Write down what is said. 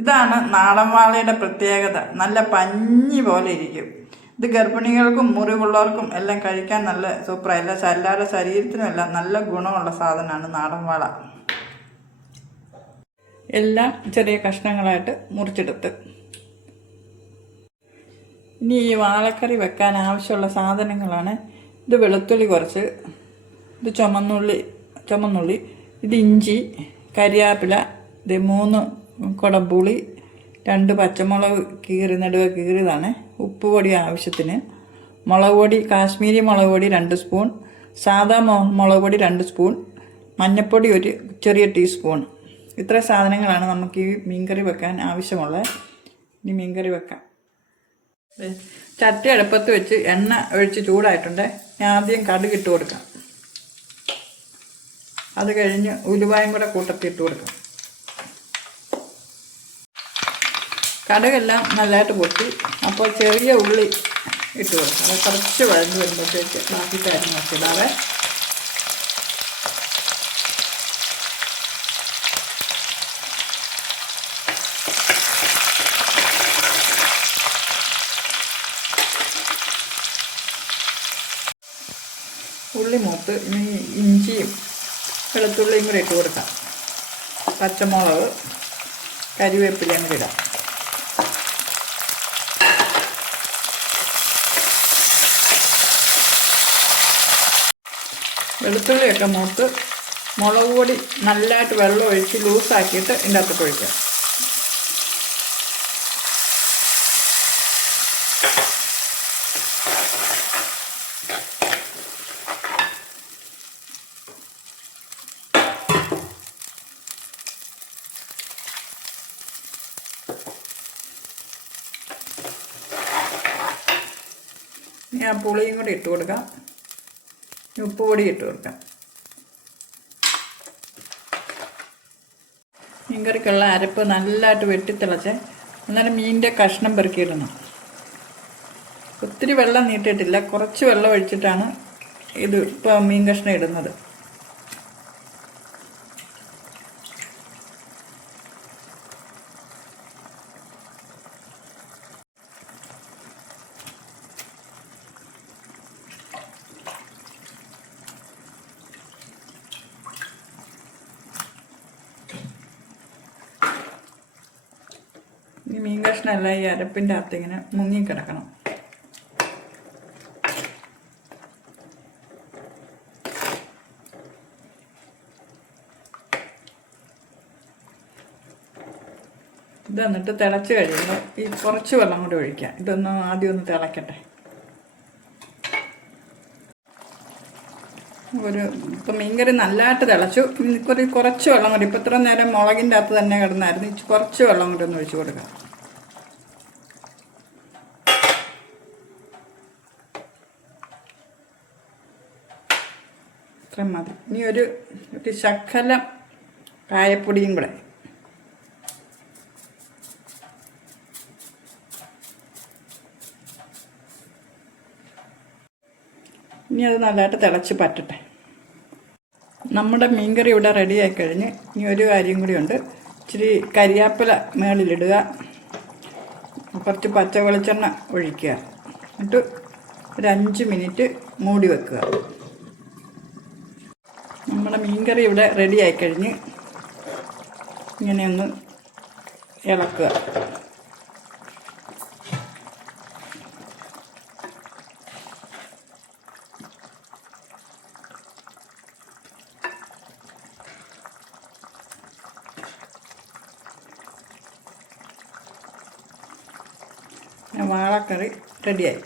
ഇതാണ് നാടൻ വാളയുടെ പ്രത്യേകത. നല്ല പഞ്ഞി പോലെ ഇരിക്കും. ഇത് ഗർഭിണികൾക്കും മുറിവുള്ളവർക്കും എല്ലാം കഴിക്കാൻ നല്ല സൂപ്പറാണ്. എല്ലാവരുടെ ശരീരത്തിനും എല്ലാം നല്ല ഗുണമുള്ള സാധനമാണ് നാടൻ വാള. എല്ലാം ചെറിയ കഷ്ണങ്ങളായിട്ട് മുറിച്ചെടുത്ത് ഇനി ഈ വാളക്കറി വെക്കാൻ ആവശ്യമുള്ള സാധനങ്ങളാണ്. ഇത് വെളുത്തുള്ളി കുറച്ച്, ഇത് ചുമന്നുള്ളി, ഇത് ഇഞ്ചി, കരിയാപ്പില, ഇത് 3 കുടംപുളി, 2 പച്ചമുളക് നടുവെ കീറിയതാണ്. ഉപ്പ് പൊടി ആവശ്യത്തിന്, മുളക് പൊടി കാശ്മീരി മുളക് പൊടി 2 സ്പൂൺ, സാദാ മുളക് പൊടി 2 സ്പൂൺ, മഞ്ഞൾപ്പൊടി 1 ചെറിയ ടീസ്പൂൺ. ഇത്ര സാധനങ്ങളാണ് നമുക്ക് ഈ മീൻകറി വെക്കാൻ ആവശ്യമുള്ളത്. ഇനി മീൻകറി വെക്കാം. ചട്ടി അടുപ്പത്ത് വെച്ച് എണ്ണ ഒഴിച്ച് ചൂടായിട്ടുണ്ട്. ഞാൻ ആദ്യം കടുക് ഇട്ട് കൊടുക്കാം. അത് കഴിഞ്ഞ് ഉലുവായും കൂടെ കൂട്ടത്തിട്ട് കൊടുക്കാം. കടുകെല്ലാം നല്ലതായിട്ട് പൊട്ടി. അപ്പോൾ ചെറിയ ഉള്ളി ഇട്ട് കൊടുക്കാം. അത് കുറച്ച് വഴഞ്ഞ് വരുമ്പോഴത്തേക്ക് ബാക്കി കാര്യം വെച്ചിടാതെ ഉള്ളി മൂത്ത് ഇനി ഇഞ്ചിയും വെളുത്തുള്ളിയും കൂടെ ഇട്ട് കൊടുക്കാം. പച്ചമുളക്, കരിവേപ്പിലയും കൂടി ഇടാം. വെളുത്തുള്ളിയൊക്കെ മൂത്ത് മുളക് പൊടി നല്ലതായിട്ട് വെള്ളം ഒഴിച്ച് ലൂസാക്കിയിട്ട് ഇതിൻ്റെ അകത്ത് ഒഴിക്കാം. ഞാൻ പുളിയും കൂടി ഇട്ട് കൊടുക്കാം. ഉപ്പ് പൊടി ഇട്ട് കൊടുക്കാം. മീൻകറിക്കുള്ള അരപ്പ് നല്ലതായിട്ട് വെട്ടിത്തിളച്ച് എന്നാലും മീനിൻ്റെ കഷ്ണം പെറുക്കിയിടണം. ഒത്തിരി വെള്ളം നീട്ടിയിട്ടില്ല, കുറച്ച് വെള്ളം ഒഴിച്ചിട്ടാണ് ഇത് ഇപ്പോൾ മീൻ കഷ്ണം ഇടുന്നത്. ഈ മീൻ കഷ്ണമെല്ലാം ഈ അരപ്പിൻ്റെ അകത്ത് ഇങ്ങനെ മുങ്ങിക്കിടക്കണം. ഇത് എന്നിട്ട് തിളച്ച് കഴിയുമ്പോൾ ഈ കുറച്ച് വെള്ളം കൂടി ഒഴിക്കാം. ഇതൊന്ന് ആദ്യം ഒന്ന് തിളക്കട്ടെ. ഇപ്പം മീൻകറി നല്ലതായിട്ട് തിളച്ചു. കുറച്ച് വെള്ളം കൂടി, ഇപ്പം ഇത്ര നേരം മുളകിൻ്റെ അകത്ത് തന്നെ കിടന്നായിരുന്നു. കുറച്ച് വെള്ളം കൂടി ഒന്ന് ഒഴിച്ച് കൊടുക്കാം. ഇത്രയും മതി. ഇനി ഒരു ശകലം കായപ്പൊടിയും കൂടെ. ഇനി അത് നല്ലതായിട്ട് തിളച്ച് പറ്റട്ടെ. നമ്മുടെ മീൻകറി ഇവിടെ റെഡിയായി കഴിഞ്ഞ് ഇനി ഒരു കാര്യം കൂടിയുണ്ട്. ഇച്ചിരി കരിയാപ്പില മേളിലിടുക, കുറച്ച് പച്ച വെളിച്ചെണ്ണ ഒഴിക്കുക, എന്നിട്ട് ഒരു 5 മിനിറ്റ് മൂടി വെക്കുക. നമ്മുടെ മീൻകറി ഇവിടെ റെഡിയായി കഴിഞ്ഞ് ഇങ്ങനെയൊന്ന് ഇളക്കുക. വാളക്കറി റെഡിയായി.